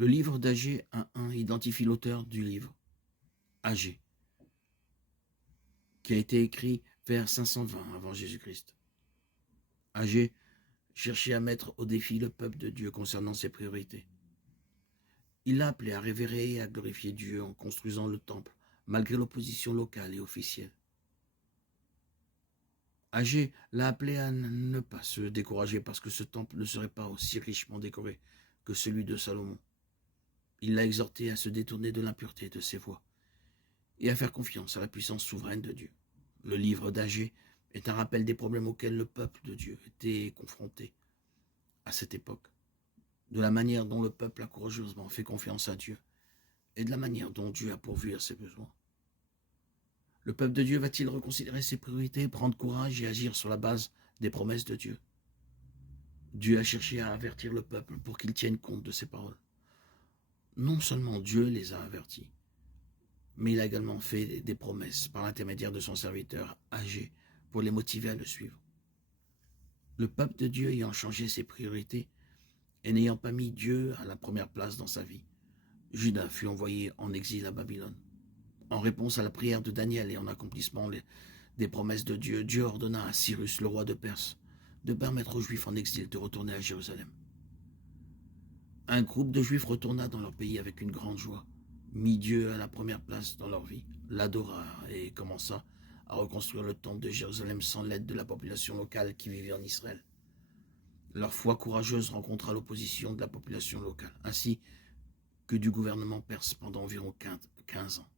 Le livre d'Agé 1.1 identifie l'auteur du livre, Agé, qui a été écrit vers 520 avant Jésus-Christ. Agé cherchait à mettre au défi le peuple de Dieu concernant ses priorités. Il l'a appelé à révérer et à glorifier Dieu en construisant le temple, malgré l'opposition locale et officielle. Agé l'a appelé à ne pas se décourager parce que ce temple ne serait pas aussi richement décoré que celui de Salomon. Il l'a exhorté à se détourner de l'impureté de ses voies et à faire confiance à la puissance souveraine de Dieu. Le livre d'Agé est un rappel des problèmes auxquels le peuple de Dieu était confronté à cette époque, de la manière dont le peuple a courageusement fait confiance à Dieu et de la manière dont Dieu a pourvu à ses besoins. Le peuple de Dieu va-t-il reconsidérer ses priorités, prendre courage et agir sur la base des promesses de Dieu? Dieu a cherché à avertir le peuple pour qu'il tienne compte de ses paroles. Non seulement Dieu les a avertis, mais il a également fait des promesses par l'intermédiaire de son serviteur Agé pour les motiver à le suivre. Le peuple de Dieu ayant changé ses priorités et n'ayant pas mis Dieu à la première place dans sa vie, Juda fut envoyé en exil à Babylone. En réponse à la prière de Daniel et en accomplissement des promesses de Dieu, Dieu ordonna à Cyrus, le roi de Perse, de permettre aux Juifs en exil de retourner à Jérusalem. Un groupe de Juifs retourna dans leur pays avec une grande joie, mit Dieu à la première place dans leur vie, l'adora et commença à reconstruire le temple de Jérusalem sans l'aide de la population locale qui vivait en Israël. Leur foi courageuse rencontra l'opposition de la population locale, ainsi que du gouvernement perse pendant environ 15 ans.